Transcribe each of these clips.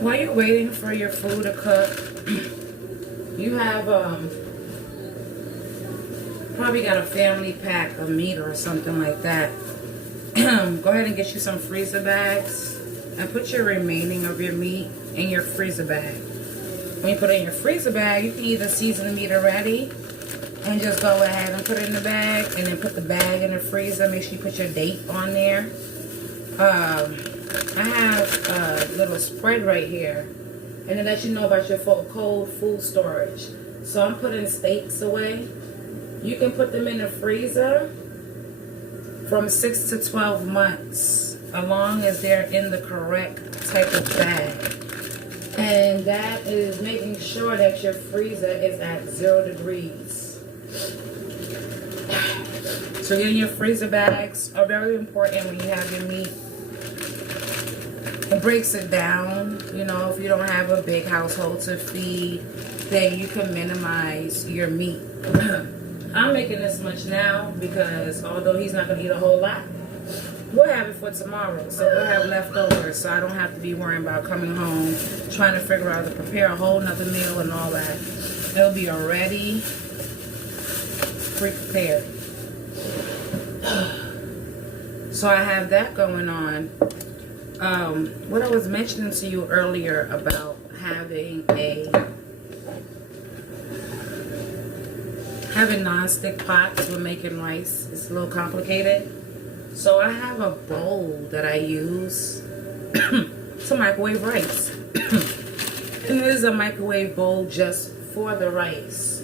While you're waiting for your food to cook, you have probably got a family pack of meat or something like that. Go ahead and get you some freezer bags and put your remaining of your meat in your freezer bag. When you put it in your freezer bag, you can either season the meat already and just go ahead and put it in the bag, and then put the bag in the freezer. Make sure you put your date on there. I have a little spread right here, and it lets you know about your cold food storage. So I'm putting steaks away. You can put them in the freezer from 6 to 12 months, as long as they're in the correct type of bag. And that is making sure that your freezer is at 0 degrees. So getting your freezer bags are very important when you have your meat. It breaks it down. You know, if you don't have a big household to feed, then you can minimize your meat. I'm making this much now because although he's not going to eat a whole lot, we'll have it for tomorrow. So we'll have leftovers, so I don't have to be worrying about coming home, trying to figure out how to prepare a whole nother meal and all that. It'll be already pre-prepared. So I have that going on. What I was mentioning to you earlier about having non-stick pots when making rice is a little complicated. So I have a bowl that I use to microwave rice. And it is a microwave bowl just for the rice.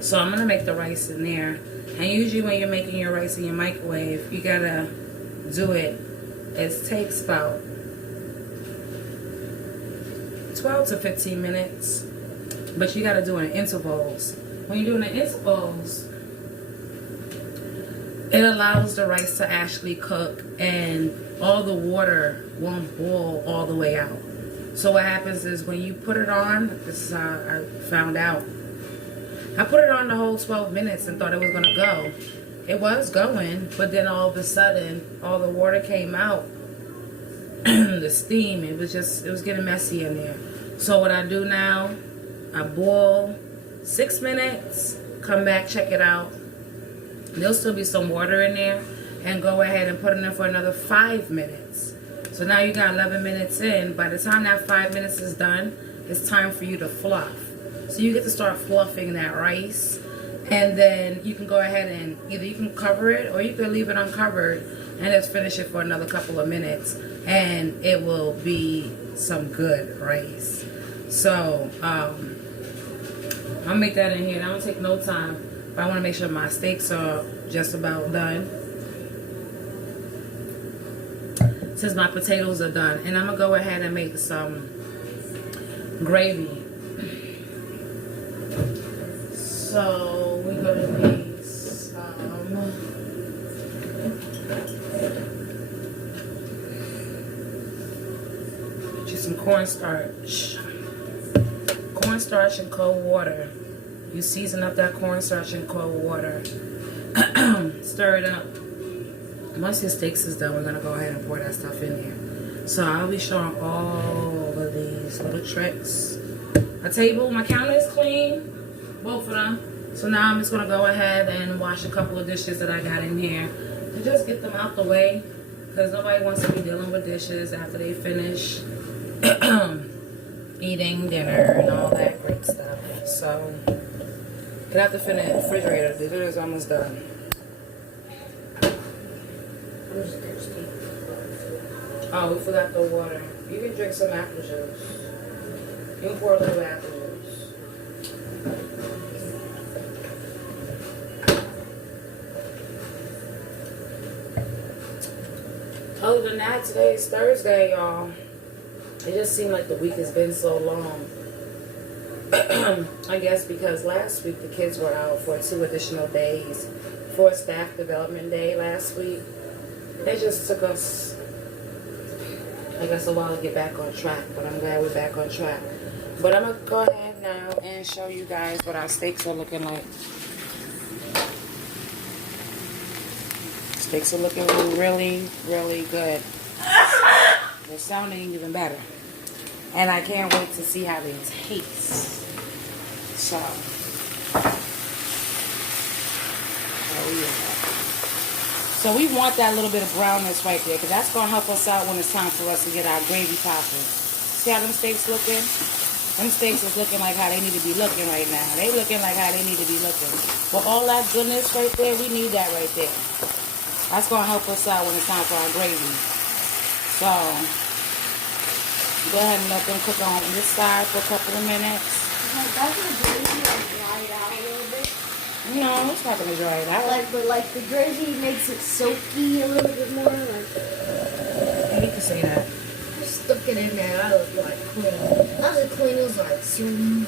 So I'm going to make the rice in there. And usually when you're making your rice in your microwave, you got to do it. It takes about 12 to 15 minutes. But you got to do it in intervals. When you're doing the intervals, it allows the rice to actually cook and all the water won't boil all the way out. So what happens is when you put it on, this is how I found out. I put it on the whole 12 minutes and thought it was going to go. It was going, but then all of a sudden, all the water came out. The steam, it was getting messy in there. So what I do now, I boil 6 minutes, come back, check it out. There'll still be some water in there, and go ahead and put it in for another 5 minutes. So now you got 11 minutes in. By the time that 5 minutes is done, it's time for you to fluff. So you get to start fluffing that rice, and then you can go ahead and either you can cover it or you can leave it uncovered and just finish it for another couple of minutes, and it will be some good rice. So I'll make that in here. That won't take no time. But I want to make sure my steaks are just about done. Since my potatoes are done. And I'm going to go ahead and make some gravy. So we're going to make some cornstarch. Cornstarch and cold water. You season up that cornstarch in cold water. Stir it up. Once your steaks is done, we're going to go ahead and pour that stuff in there. So I'll be showing all of these little tricks. My counter is clean. Both of them. So now I'm just going to go ahead and wash a couple of dishes that I got in here. And just get them out the way. Because nobody wants to be dealing with dishes after they finish eating dinner and all that great stuff. So get out the refrigerator. The dinner's almost done. I'm just thirsty. Oh, we forgot the water. You can drink some apple juice. You can pour a little apple juice. Other than that, today is Thursday, y'all. It just seemed like the week has been so long. I guess because last week the kids were out for 2 additional days for staff development day last week. It just took us, I guess, a while to get back on track, but I'm glad we're back on track. But I'm going to go ahead now and show you guys what our steaks are looking like. Steaks are looking really, really good. They're sounding even better. And I can't wait to see how they taste. So, oh yeah. So we want that little bit of brownness right there, because that's going to help us out when it's time for us to get our gravy popping. See how them steaks looking? Them steaks is looking like how they need to be looking right now. They looking like how they need to be looking. But all that goodness right there, we need that right there. That's going to help us out when it's time for our gravy. So, go ahead and let them cook on this side for a couple of minutes. That's the gravy dry it out a little bit. No, it's not going to dry it out. But the gravy makes it soaky a little bit more. Yeah, you can say that. Just stuck it in there. That was like clean. That was clean. It was like soon.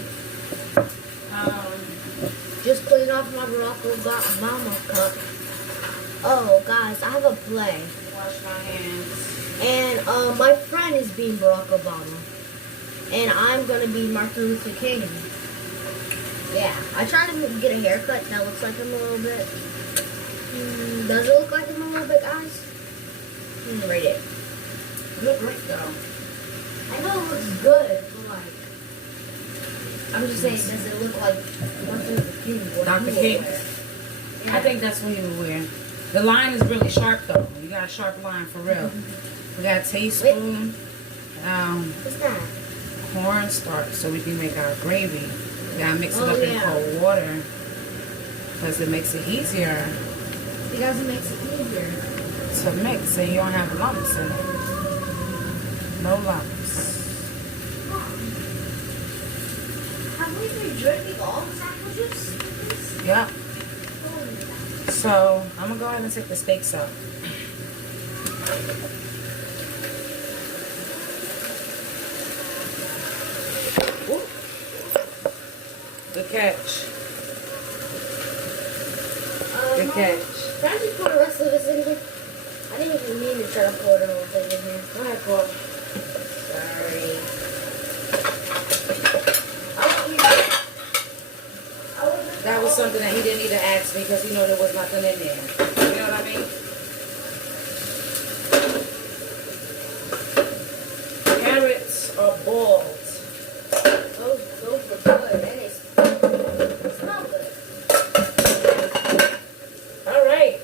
Just clean off my Barack Obama cup. Oh, guys, I have a play. Wash my hands. And my friend is being Barack Obama. And I'm going to be Martin Luther King. Yeah, I tried to get a haircut that looks like him a little bit. Does it look like him a little bit, guys? Rate it. Look great, though. I know it looks good, but like, I'm just saying, does it look like Martin Luther King? Dr. King? Yeah. I think that's what he would wear. The line is really sharp, though. You got a sharp line, for real. We got a teaspoon, What's that? cornstarch, so we can make our gravy. We gotta mix it up in yeah. cold water, because it makes it easier Because it makes it easier. to mix, and you don't have lumps in it. No lumps. Have we been drinking all the sandwiches? Yep. So, I'm gonna go ahead and take the steaks out. Ooh. Good catch. Good catch. Can I just pour the rest of this in here? I didn't even mean to try to pour the whole thing in here. Go ahead, Paul. Sorry. That was something that he didn't need to ask me because he know there was nothing in there. You know what I mean? Carrots are boiled. Those were good. And they smell good. All right.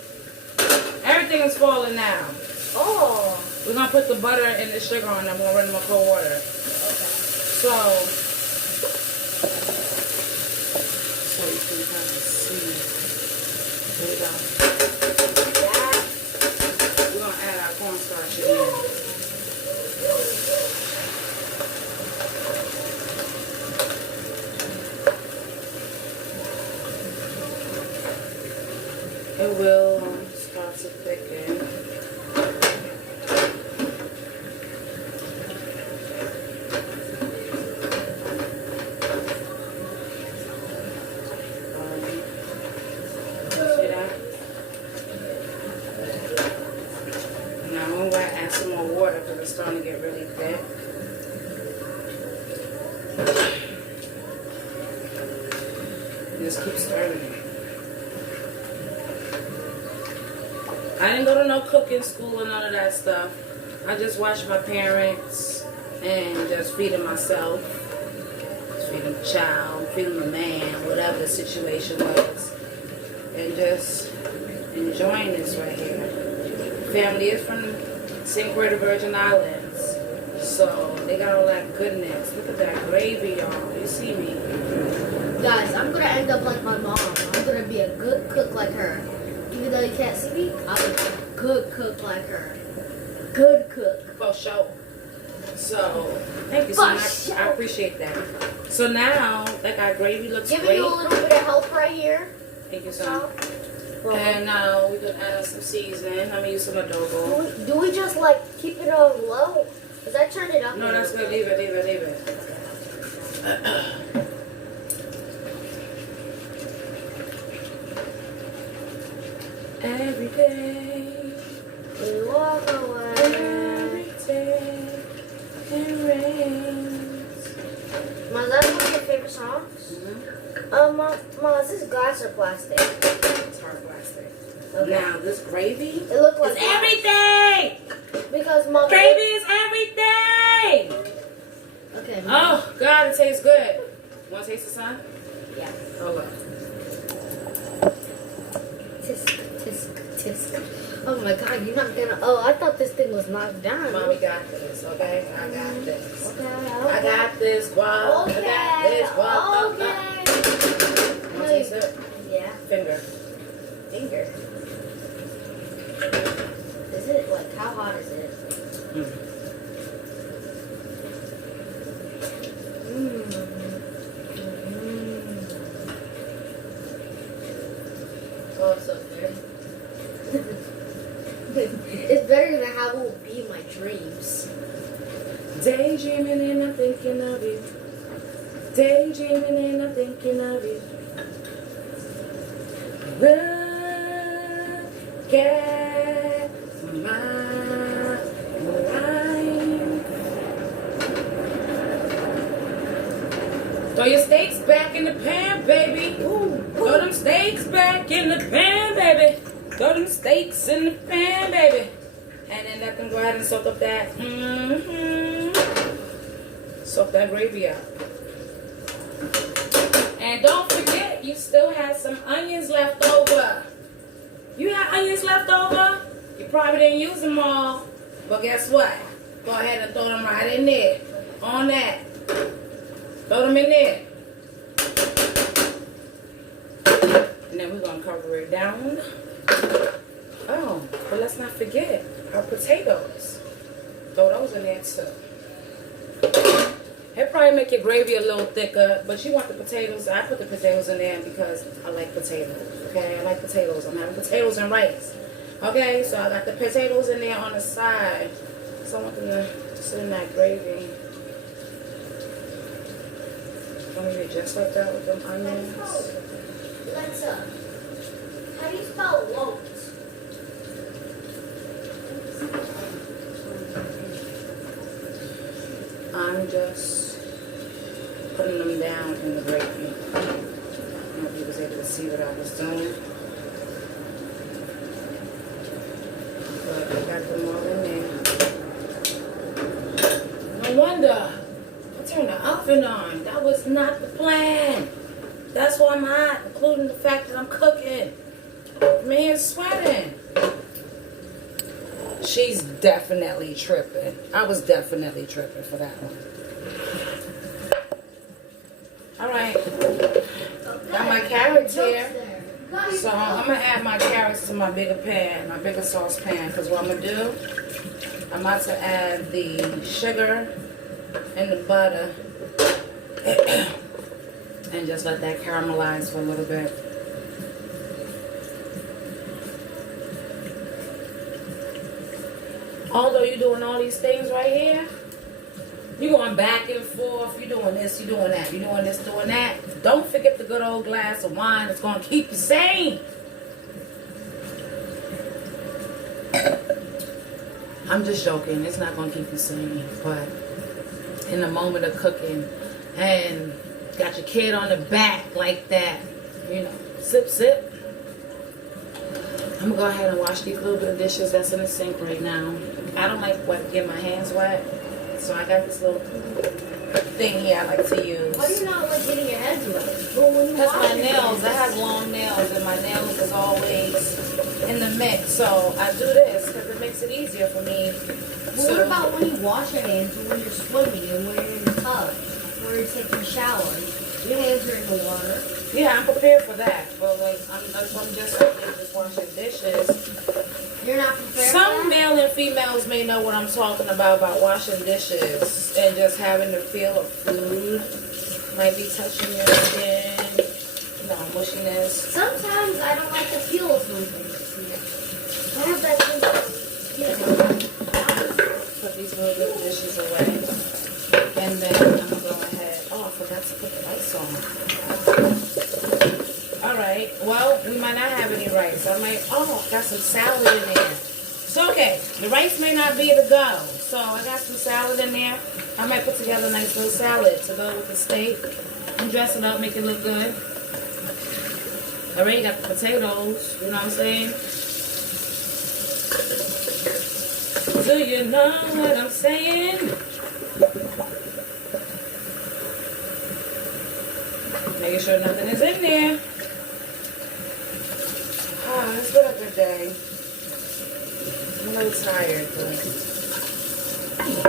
Everything is falling now. Oh. We're going to put the butter and the sugar on. I'm going to run them in cold water. Okay. So you can kind of see. There we go. We're going to add our cornstarch in there. It will start to thicken. See that? Now I'm going to add some more water because it's starting to get really thick. Just keep stirring it. I didn't go to no cooking school or none of that stuff. I just watched my parents and just feeding myself, just feeding the child, feeding the man, whatever the situation was, and just enjoying this right here. Family is from St. Croix de Virgin Islands, so they got all that goodness. Look at that gravy, y'all. You see me? Guys, I'm gonna end up like my mom. I'm gonna be a good cook like her. Even though you can't see me, I'm a good cook like her. Good cook. For sure. So, thank you so much. I appreciate that. So now, like our gravy looks Giving great. you a little bit of help right here. Thank you so much. And now we're gonna add some seasoning. I'm gonna use some adobo. Do we just like keep it on low? Cause I turned it up. No, that's good. Leave it. Every day We walk away. every day it rains. Ma, that's one of your favorite songs? Ma, is this glass or plastic? It's hard plastic. Okay. Now this gravy It looked like is glass. everything. Because Mom. Gravy is everything. probably tastes good. Want to taste the sun? Yeah. Hold up. Tisk, tisk, tisk. Oh my god, you're not gonna. Oh, I thought this thing was knocked down. Mommy got this, okay? I got this. Okay, I got this, guap. Okay. I got this, guap. Okay. Want to taste it? Yeah. Finger. Finger. Is it like how hot is it? Mm. Mmm. Oh, it's so good. It's better than how it will be in my dreams. Daydreaming and I'm thinking of you. Daydreaming and I'm thinking of you. Look at my life. Throw your steaks back in the pan, baby. Ooh. Throw them steaks back in the pan, baby. Throw them steaks in the pan, baby. And then let them go ahead and soak up that. Soak that gravy up. And don't forget, you still have some onions left over. You had onions left over? You probably didn't use them all. But guess what? Go ahead and throw them right in there. On that. Throw them in there. And then we're going to cover it down. Oh, but let's not forget our potatoes. Throw those in there too. It'll probably make your gravy a little thicker, but you want the potatoes. I put the potatoes in there because I like potatoes. Okay, I like potatoes. I'm having potatoes and rice. Okay, so I got the potatoes in there on the side. So I want them to sit in that gravy. Want me to just like that with them onions? Alexa, how do you spell loat? I'm just putting them down in the gravy. I don't know if you was able to see what I was doing. But I got them all in there. No wonder. I turned the oven on. That was not the plan. That's why I'm hot, including the fact that I'm cooking. Man, sweating. She's definitely tripping. I was definitely tripping for that one. All right. Got my carrots here. So I'm going to add my carrots to my bigger pan, my bigger saucepan. Because what I'm going to do, I'm about to add the sugar and the butter. And just let that caramelize for a little bit. Although you're doing all these things right here, you're going back and forth, you're doing this, you're doing that, you're doing this, doing that. Don't forget the good old glass of wine. It's going to keep you sane. I'm just joking. It's not going to keep you sane. But in the moment of cooking and got your kid on the back like that, you know, sip, sip. I'm going to go ahead and wash these little bit of dishes that's in the sink right now. I don't like getting my hands wet. So I got this little thing here I like to use. Why do you not like getting your hands wet? Well, when you That's wash my your nails. I hands- have long nails and my nails is always in the mix. So I do this because it makes it easier for me. Well, what about when you wash your hands and when you're swimming and when you're in the tub, when you're taking showers? Your hands are in the water. Yeah, I'm prepared for that. But like, I'm just washing dishes. You're not prepared Some for that? male and females may know what I'm talking about washing dishes and just having the feel of food. Might be touching your skin, you know, mushiness. Sometimes I don't like the feel of something. I have that thing. Put these little bit of dishes away. And then I'm going to go ahead. Oh, I forgot to put the rice on. Alright, well, we might not have any rice. I might, got some salad in there. It's okay. The rice may not be the go. So I got some salad in there. I might put together a nice little salad to go with the steak. And dress it up, make it look good. I already got the potatoes, you know what I'm saying? Do you know what I'm saying? sure nothing is in there. Ah, it's been a good day. I'm a little tired, but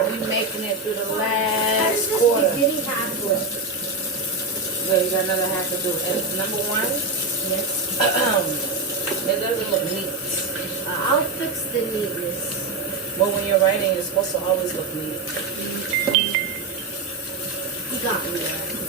we're making it through the last quarter. Spaghetti half left. Yeah, you got another half to do. And number one, Yes. it doesn't look neat. I'll fix the neatness. Well, when you're writing, it's supposed to always look neat. You got me there.